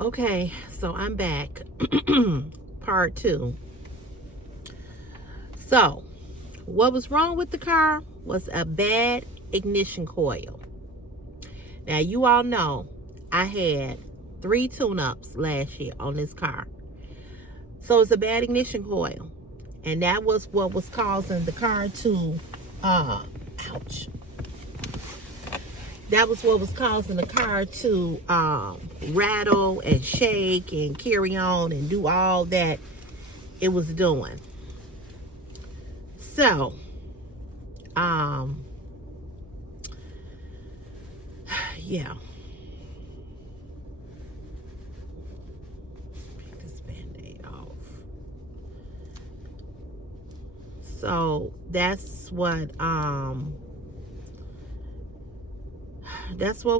Okay, so I'm back. Part two. So, what was wrong with the car was a bad ignition coil. Now, you all know I had 3 tune-ups last year on this car. So, it's a bad ignition coil. And that was what was causing the car to, ouch. That was what was causing the car to rattle and shake and carry on and do all that it was doing. So, yeah. Take this Band-Aid off. So that's what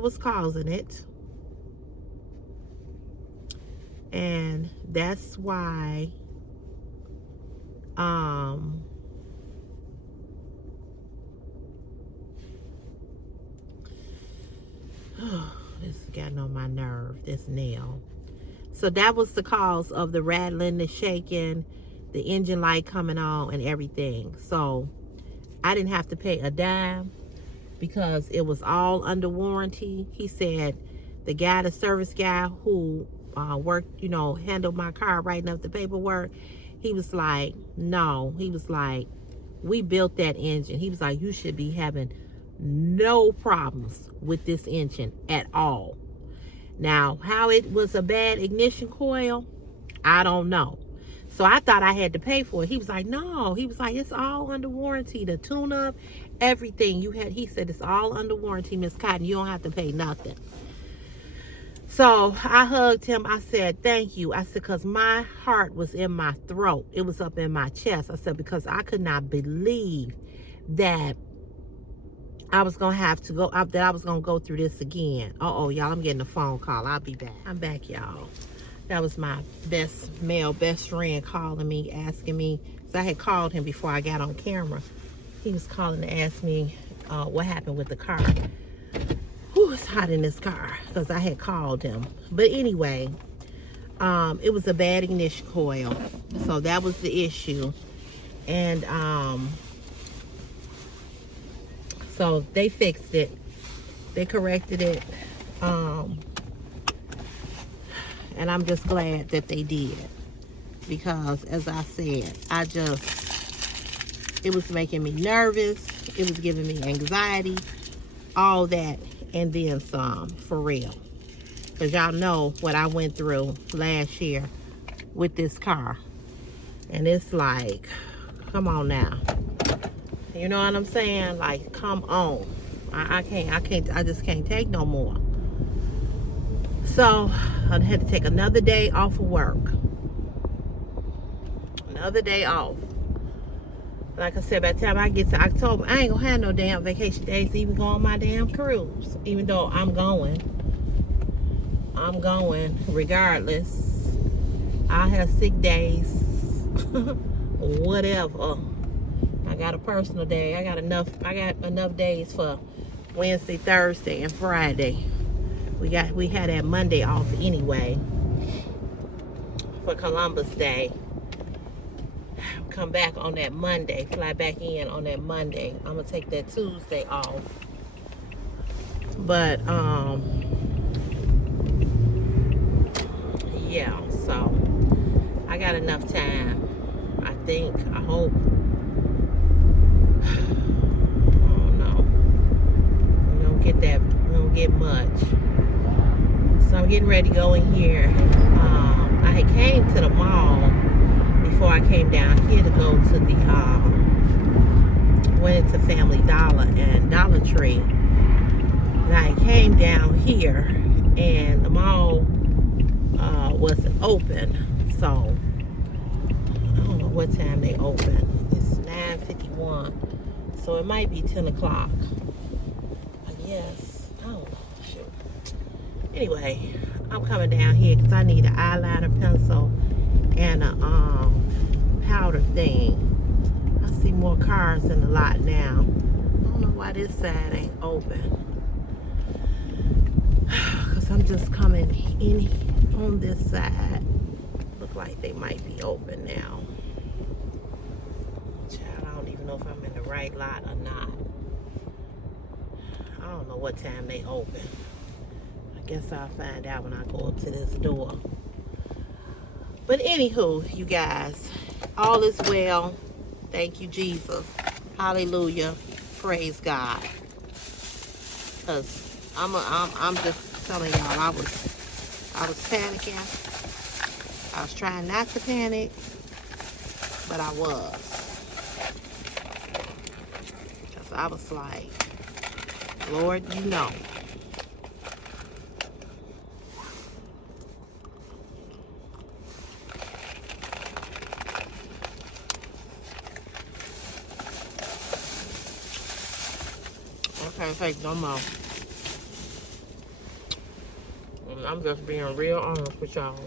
was causing it. And that's why this is getting on my nerve, this nail. So that was the cause of the rattling, the shaking, the engine light coming on and everything. So I didn't have to pay a dime because it was all under warranty. He said the guy, the service guy who worked, handled my car, writing up the paperwork, he was like, no. He was like, we built that engine. He was like, you should be having no problems with this engine at all. Now, how it was a bad ignition coil, I don't know. So I thought I had to pay for it. He was like, no. He was like, it's all under warranty. The tune-up, everything you had. He said, it's all under warranty, Miss Cotton. You don't have to pay nothing. So I hugged him. I said, thank you. I said, because my heart was in my throat. It was up in my chest. I said, because I could not believe that I was going to have to go, that I was going to go through this again. Uh-oh, y'all, I'm getting a phone call. I'll be back. I'm back, y'all. That was my male best friend calling me, asking me. So I had called him before I got on camera. He was calling to ask me what happened with the car. Whew, it's hot in this car because I had called him. But anyway, it was a bad ignition coil. So that was the issue. And so they fixed it. They corrected it. And I'm just glad that they did. Because as I said, it was making me nervous. It was giving me anxiety. All that. And then some, for real. Because y'all know what I went through last year with this car. And it's like, come on now. You know what I'm saying? Like, come on. I just can't take no more. So, I had to take another day off of work. Another day off. Like I said, by the time I get to October, I ain't gonna have no damn vacation days to even go on my damn cruise. Even though I'm going regardless. I'll have sick days. Whatever. I got a personal day. I got enough days for Wednesday, Thursday, and Friday. We had that Monday off anyway for Columbus Day. Come back on that Monday, fly back in on that Monday. I'm gonna take that Tuesday off. But yeah, so I got enough time. I think, I hope. I don't know. We don't get much. So I'm getting ready to go in here. I had came to the mall before I came down here to go to the, went into Family Dollar and Dollar Tree. And I came down here and the mall wasn't open. So, I don't know what time they open. It's 9:51. So it might be 10 o'clock. I guess. I don't know. Shoot. Anyway, I'm coming down here because I need an eyeliner pencil and a powder thing. I see more cars in the lot now. I don't know why this side ain't open. Because I'm just coming in. on this side. Look like they might be open now. Child, I don't even know if I'm in the right lot or not. I don't know what time they open. I guess I'll find out when I go up to this door. But anywho, you guys, all is well. Thank you, Jesus. Hallelujah. Praise God. Cause I'm just telling y'all, I was panicking. I was trying not to panic, but I was. Cause I was like, Lord, you know. I can't take no more. I'm just being real honest with y'all.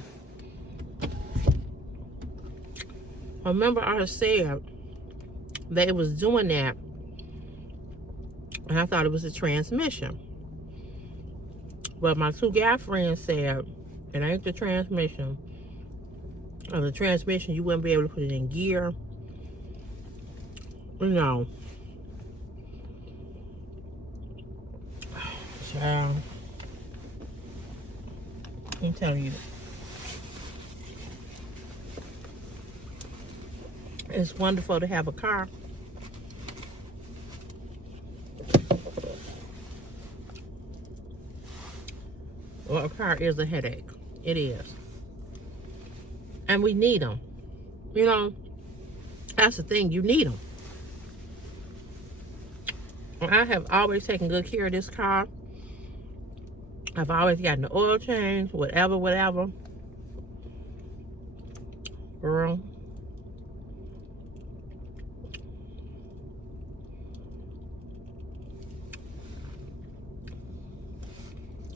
I remember I said that it was doing that, and I thought it was a transmission. But my two guy friends said it ain't the transmission. Or the transmission, you wouldn't be able to put it in gear. You know. Child. I'm telling you. It's wonderful to have a car. Well, a car is a headache. It is. And we need them. You know, that's the thing. You need them. I have always taken good care of this car. I've always gotten the oil change, whatever. Girl.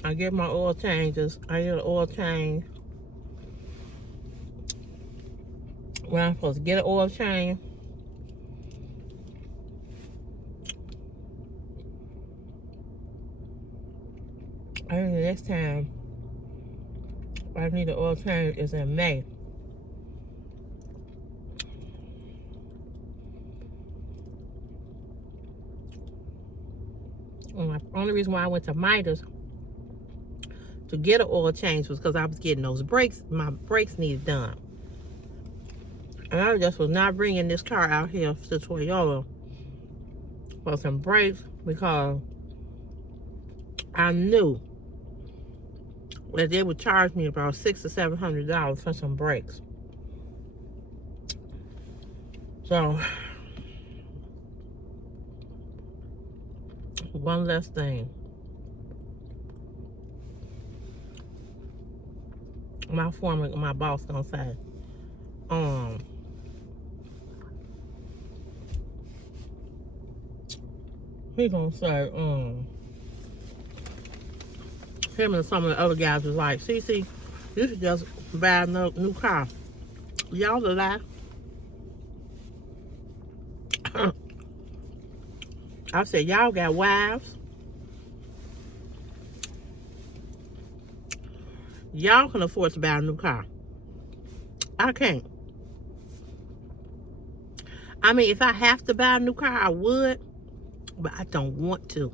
I get my oil changes. I get an oil change when I'm supposed to get an oil change. I think the next time I need an oil change is in May. And the only reason why I went to Midas to get an oil change was because I was getting those brakes. My brakes needed done. And I just was not bringing this car out here to Toyota for some brakes because I knew that they would charge me about $600 to $700 for some brakes. So, one less thing. My boss gonna say, he gonna say, him and some of the other guys was like, CC, you should just buy a new car. Y'all a lie. I said, y'all got wives. Y'all can afford to buy a new car. I can't. I mean, if I have to buy a new car, I would. But I don't want to.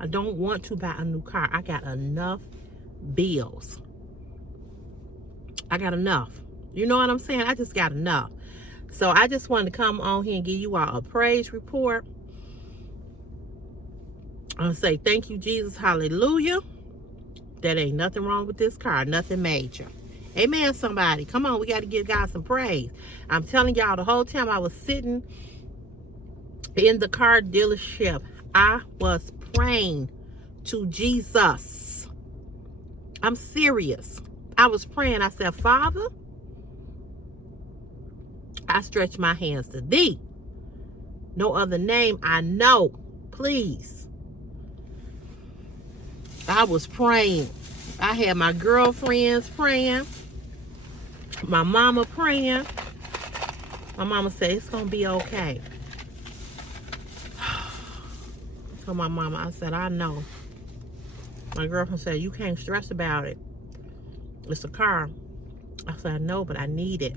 I don't want to buy a new car. I got enough bills. I got enough. You know what I'm saying? I just got enough. So I just wanted to come on here and give you all a praise report. I'll say thank you, Jesus. Hallelujah. That ain't nothing wrong with this car. Nothing major. Amen, somebody. Come on, we got to give God some praise. I'm telling y'all, the whole time I was sitting in the car dealership, I was praying to Jesus. I'm serious. I was praying. I said, Father, I stretch my hands to thee. No other name I know. Please. I was praying. I had my girlfriends praying. My mama praying. My mama said, it's going to be okay. So my mama, I said, I know. My girlfriend said, you can't stress about it. It's a car. I said, I know, but I need it.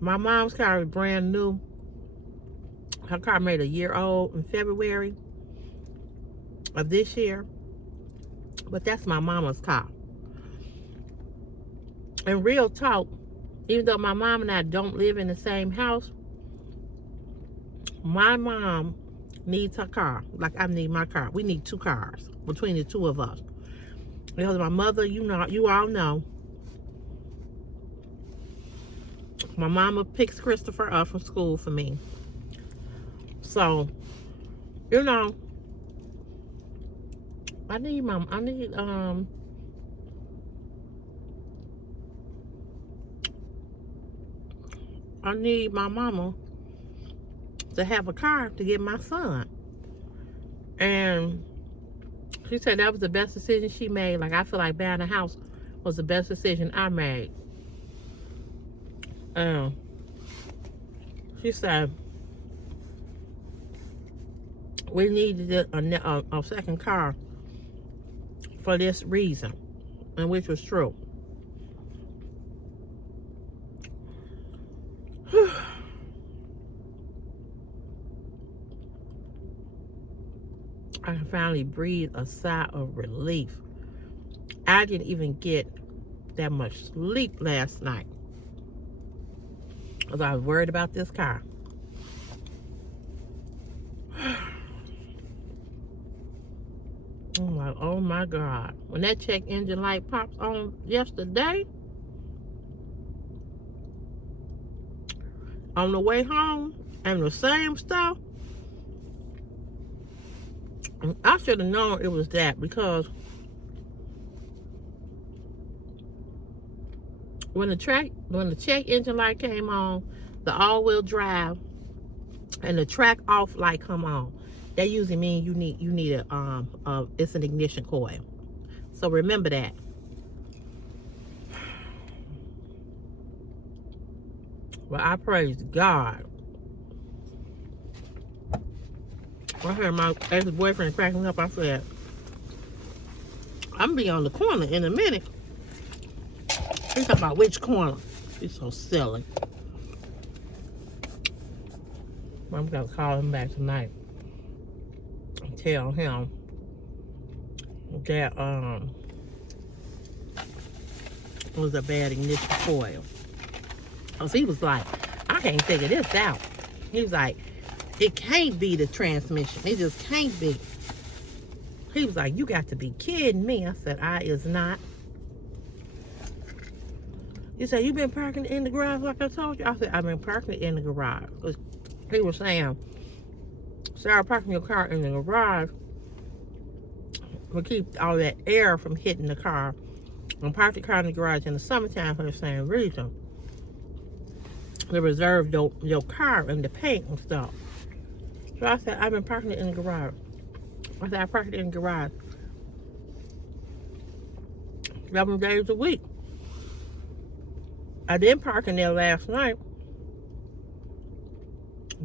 My mom's car is brand new. Her car made a year old in February of this year. But that's my mama's car. And real talk, even though my mom and I don't live in the same house, my mom needs her car like I need my car. We need 2 cars between the 2 of us. Because my mother, you all know, my mama picks Christopher up from school for me. So, I need my mama to have a car to get my son. And she said that was the best decision she made. Like, I feel like buying a house was the best decision I made. She said we needed a second car for this reason, and which was true. I can finally breathe a sigh of relief. I didn't even get that much sleep last night because I was worried about this car. I'm like, oh my God. When that check engine light popped on yesterday, on the way home, and the same stuff, I should have known it was that, because when the check engine light came on, the all-wheel drive and the track off light come on, that usually means you need it's an ignition coil. So remember that. Well, I praise God. I heard my ex-boyfriend cracking up. I said, I'm gonna be on the corner in a minute. He's talking about which corner. He's so silly. I'm gonna call him back tonight and tell him that it was a bad ignition coil. Cause he was like, I can't figure this out. He was like, it can't be the transmission. It just can't be. He was like, you got to be kidding me. I said, I is not. He said, you been parking in the garage like I told you? I said, I've been parking it in the garage. Because he was saying, Sarah, parking your car in the garage will keep all that air from hitting the car. And park the car in the garage in the summertime for the same reason. To reserve your car and the paint and stuff. So I said, I've been parking it in the garage. I said, I park it in the garage 7 days a week. I didn't park in there last night.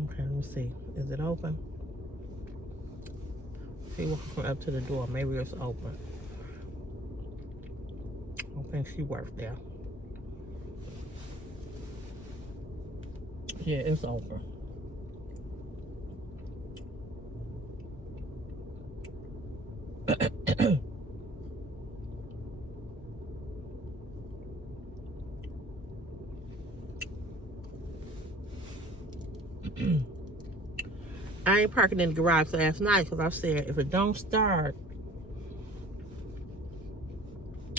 Okay, let me see. Is it open? She walking up to the door. Maybe it's open. I don't think she worked there. Yeah, it's open. I ain't parking in the garage last night because I said if it don't start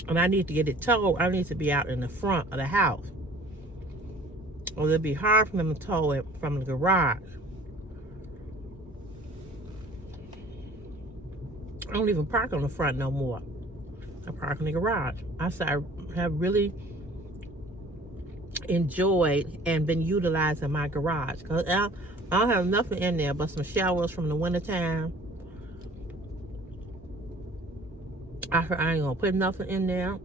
and I need to get it towed, I need to be out in the front of the house. Or it'll be hard for them to tow it from the garage. I don't even park on the front no more. I park in the garage. I said I have really enjoyed and been utilizing my garage. Because I don't have nothing in there but some showers from the wintertime. I ain't gonna put nothing in there.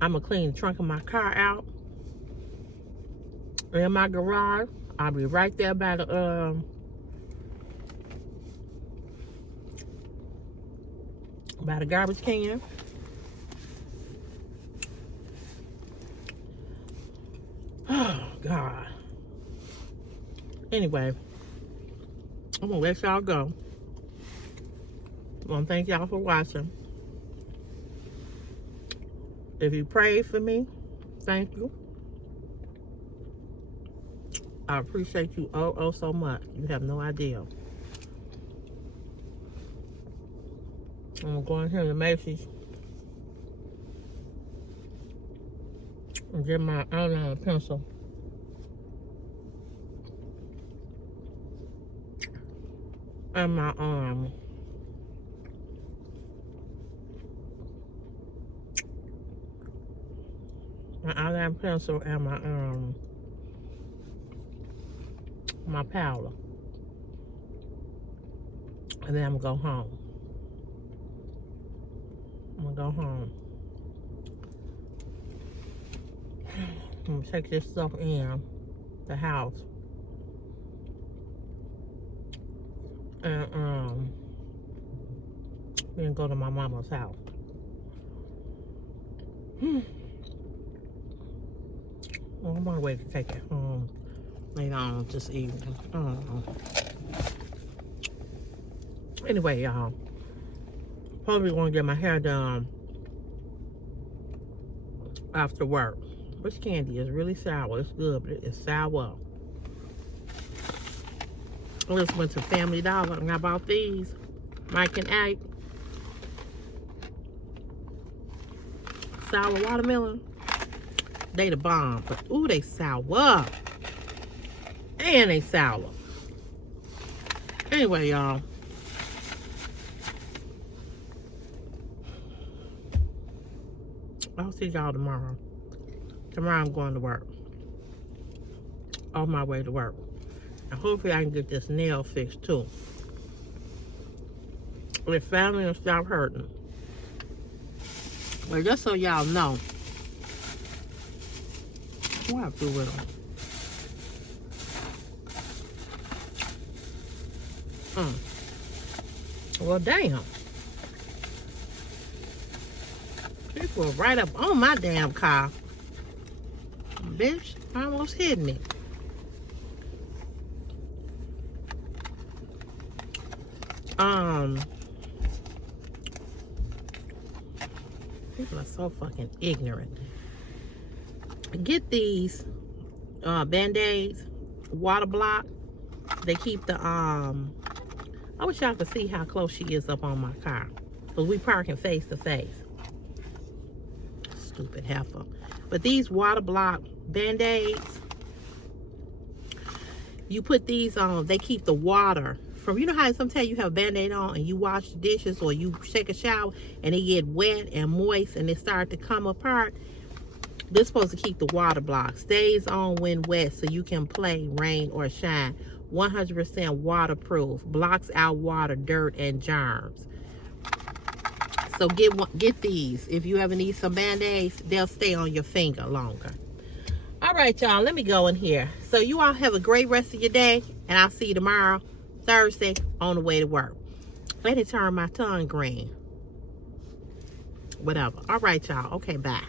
I'm gonna clean the trunk of my car out. In my garage, I'll be right there by the garbage can. God. Anyway, I'm gonna let y'all go. I want to thank y'all for watching. If you prayed for me, thank you. I appreciate you oh so much. You have no idea. I'm going here to Macy's and get my eyeliner pencil. And my eyeliner pencil and my powder. And then I'm gonna go home. I'm gonna go home. I'm gonna take this stuff in the house. And then go to my mama's house. Well, I'm on my way to take it home later on this evening. I don't know. Anyway, y'all. Probably gonna get my hair done after work. This candy is really sour. It's good, but it's sour. I just went to Family Dollar and I bought these. Mike and Ike. Sour watermelon. They the bomb. But ooh, they sour. And they sour. Anyway, y'all. I'll see y'all tomorrow. Tomorrow I'm going to work. On my way to work. And hopefully I can get this nail fixed too. If family will stop hurting. But just so y'all know. What I do with them? Well, damn. People were right up on my damn car. Bitch, almost hit me. People are so fucking ignorant. Get these Band-Aids, water block. They keep the I wish y'all could see how close she is up on my car. Because we parking face to face. Stupid heifer. But these water block Band-Aids, you put these on, they keep the water from, you know how sometimes you have a Band-Aid on and you wash the dishes or you take a shower and they get wet and moist and they start to come apart? This is supposed to keep the water block. Stays on when wet so you can play, rain or shine. 100% waterproof. Blocks out water, dirt, and germs. So get these. If you ever need some Band-Aids, they'll stay on your finger longer. All right, y'all. Let me go in here. So you all have a great rest of your day. And I'll see you tomorrow, Thursday, on the way to work. Let it turn my tongue green. Whatever. All right, y'all. Okay, bye.